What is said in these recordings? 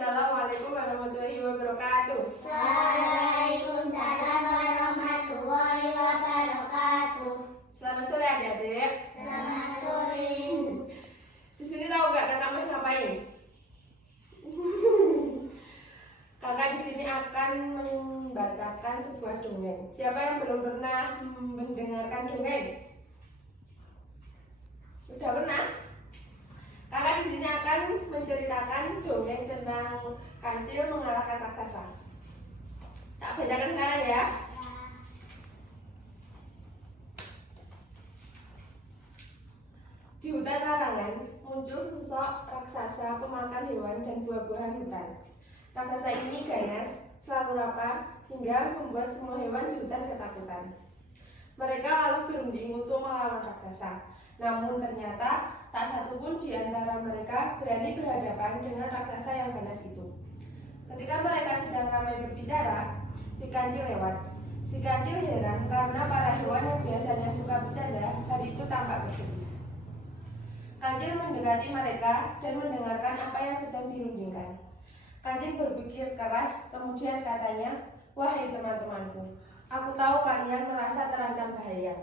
Assalamualaikum warahmatullahi wabarakatuh. Waalaikumsalam warahmatullahi wabarakatuh. Selamat sore adik-adik. Selamat sore. Di sini tahu nggak kakak mau ngapain? Kakak di sini akan membacakan sebuah dongeng. Siapa yang belum pernah mendengarkan dongeng? Sudah pernah? Kakak di sini akan menceritakan dongeng tentang kancil mengalahkan raksasa. Tak bacakan sekarang ya. Di hutan larangan muncul sesosok raksasa pemakan hewan dan buah-buahan hutan. Raksasa ini ganas, selalu lapar, hingga membuat semua hewan di hutan ketakutan. Mereka lalu berunding untuk melawan raksasa. Namun ternyata tak satu pun di antara mereka berani berhadapan dengan raksasa yang ganas itu. Ketika mereka sedang ramai berbicara, si kancil lewat. Si kancil heran karena para hewan yang biasanya suka bercanda hari itu tampak bersedih. Kancil mendekati mereka dan mendengarkan apa yang sedang dirundingkan. Kancil berpikir keras, kemudian katanya, "Wahai teman-temanku, aku tahu kalian merasa terancam bahaya.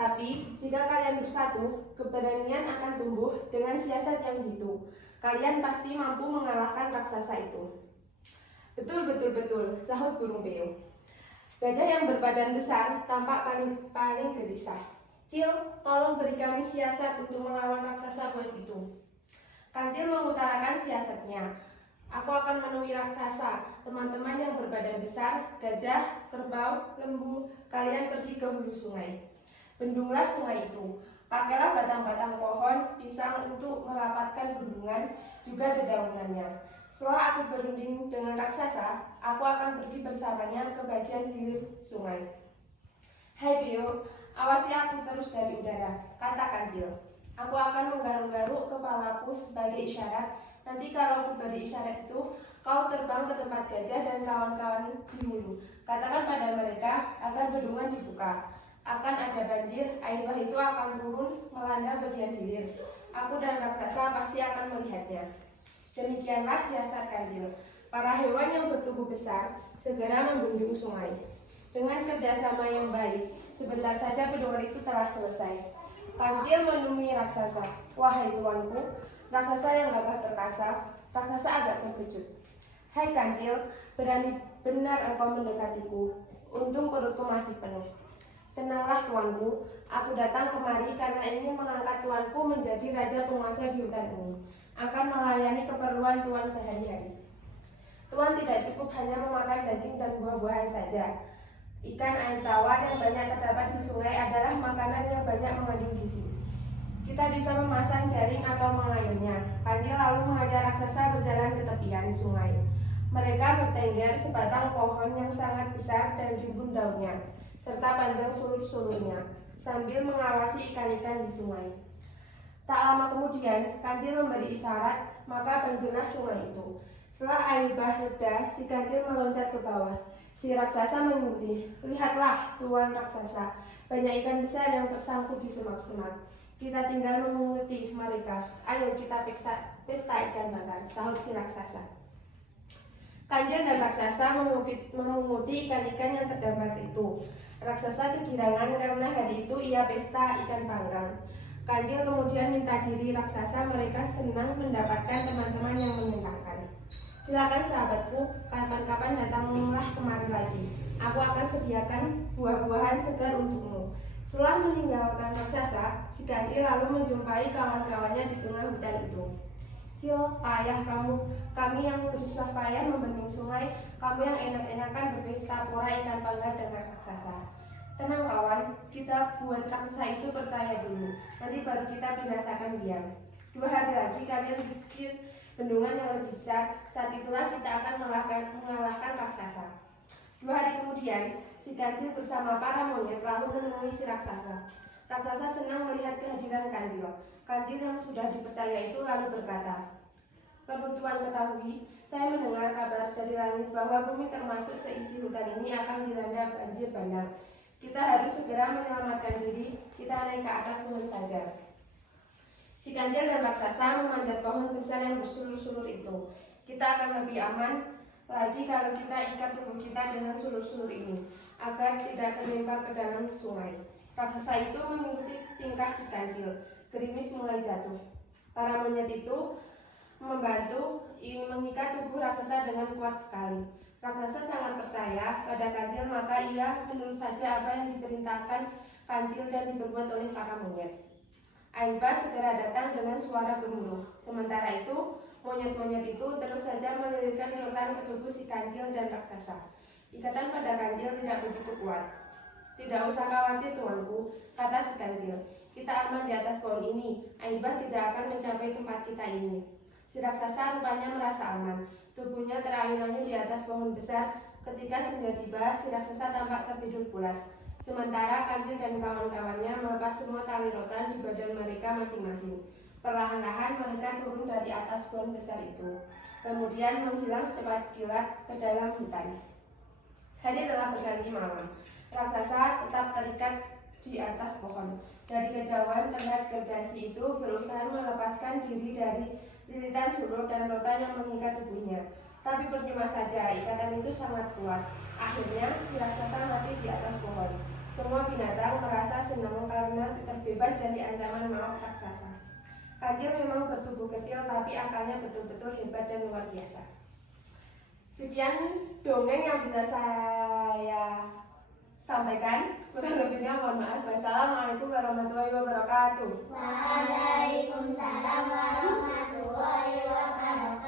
Tapi jika kalian bersatu, keberanian akan tumbuh dengan siasat yang jitu. Kalian pasti mampu mengalahkan raksasa itu." "Betul, betul, betul," sahut burung beo. Gajah yang berbadan besar tampak paling gelisah. "Cil, tolong beri kami siasat untuk melawan raksasa buas itu." Kancil mengutarakan siasatnya. "Aku akan menemui raksasa. Teman-teman yang berbadan besar, gajah, kerbau, lembu, kalian pergi ke hulu sungai. Bendunglah sungai itu. Pakailah batang-batang pohon, pisang untuk merapatkan bendungan, juga dedaunannya. Setelah aku berunding dengan raksasa, aku akan pergi bersamanya ke bagian hilir sungai." "Hai Beo, awasi aku terus dari udara," kata Kancil. "Aku akan menggaruk-garuk kepalaku sebagai isyarat. Nanti kalau aku beri isyarat itu, kau terbang ke tempat gajah dan kawan-kawan di hulu. Katakan pada mereka agar bendungan dibuka. Akan ada banjir, air bah itu akan turun melanda bagian hilir. Aku dan raksasa pasti akan melihatnya." Demikianlah siasat Kancil. Para hewan yang bertubuh besar segera membendung sungai. Dengan kerjasama yang baik, sebentar saja bendungan itu telah selesai. Kancil menemui raksasa. "Wahai tuanku, raksasa yang gagah perkasa." Raksasa agak terkejut. "Hai Kancil, berani benar engkau mendekatiku. Untung perutku masih penuh." "Tenanglah tuanku, aku datang kemari karena ingin mengangkat tuanku menjadi raja penguasa di hutan ini. Akan melayani keperluan tuan sehari-hari. Tuan tidak cukup hanya memakan daging dan buah-buahan saja. Ikan air tawar yang banyak terdapat di sungai adalah makanan yang banyak mengandung gizi. Kita bisa memasang jaring atau mengairnya." Kancil lalu mengajak raksasa berjalan ke tepian sungai. Mereka bertengger sebatang pohon yang sangat besar dan rimbun daunnya, serta panjang sulur-sulurnya, sambil mengawasi ikan-ikan di sungai. Tak lama kemudian, Kancil memberi isyarat, maka banjirlah sungai itu. Setelah air bah reda, si Kancil meloncat ke bawah. Si raksasa mengikuti. "Lihatlah, tuan raksasa, banyak ikan besar yang tersangkut di semak-semak. Kita tinggal memunguti mereka. Ayo kita pesta ikan bakar," sahut si raksasa. Kancil dan raksasa memunguti ikan-ikan yang terdampar itu. Raksasa kegirangan karena hari itu ia pesta ikan panggang. Kancil kemudian minta diri raksasa, mereka senang mendapatkan teman-teman yang menyenangkan. "Silakan sahabatku, kapan-kapan datanglah kemari lagi. Aku akan sediakan buah-buahan segar untukmu." Setelah meninggalkan raksasa, si Kancil lalu menjumpai kawan-kawannya di tengah hutan itu. "Cil, payah kamu. Kami yang bersusah payah membendung sungai, kamu yang enak-enakan berpesta pora ikan panggang dengan raksasa. Tenang kawan, kita buat raksasa itu percaya dulu. Nanti baru kita binasakan dia. 2 hari lagi kalian bikin bendungan yang lebih besar. Saat itulah kita akan mengalahkan raksasa." 2 hari kemudian, si Kancil bersama para monyet lalu menemui si raksasa. Raksasa senang melihat kehadiran Kancil. Kancil yang sudah dipercaya itu lalu berkata, "Perlu tuan ketahui, saya mendengar kabar dari langit bahwa bumi termasuk seisi hutan ini akan dilanda banjir bandang. Kita harus segera menyelamatkan diri, kita naik ke atas pohon saja." Si Kancil dan raksasa memanjat pohon besar yang bersulur-sulur itu. Kita akan lebih aman lagi kalau kita ikat tubuh kita dengan sulur-sulur ini, agar tidak terlempar ke dalam sungai. Raksasa itu mengikuti tingkah si kancil. Gerimis mulai jatuh. Para monyet itu membantu mengikat tubuh raksasa dengan kuat sekali. Raksasa sangat percaya pada kancil, maka ia menurut saja apa yang diperintahkan kancil dan diperbuat oleh para monyet. Aiba segera datang dengan suara gemuruh. Sementara itu, monyet-monyet itu terus saja melilitkan rotan ke tubuh si kancil dan raksasa. Ikatan pada kancil tidak begitu kuat. Tidak usah khawatir tuanku, kata si kancil. Kita aman di atas pohon ini. Aiba tidak akan mencapai tempat kita ini. Si raksasa rupanya merasa aman. Tubuhnya terayun-ayun di atas pohon besar. Ketika senja tiba, si raksasa tampak tertidur pulas. Sementara kancil dan kawan-kawannya melepas semua tali rotan di badan mereka masing-masing. Perlahan-lahan mereka turun dari atas pohon besar itu, kemudian menghilang cepat kilat ke dalam hutan. Hari telah berganti malam. Raksasa tetap terikat di atas pohon. Dari kejauhan terlihat gergasi itu berusaha melepaskan diri dari lilitan sulur dan rotan yang mengikat tubuhnya. Tapi percuma saja, ikatan itu sangat kuat. Akhirnya si raksasa mati di atas pohon. Semua binatang merasa senang karena terbebas dari ancaman maut raksasa. Kancil memang bertubuh kecil, tapi akalnya betul-betul hebat dan luar biasa. Sekian dongeng yang bisa saya sampaikan. Kurang lebihnya mohon maaf. Wassalamualaikum warahmatullahi wabarakatuh. Waalaikumsalam warahmatullahi wabarakatuh.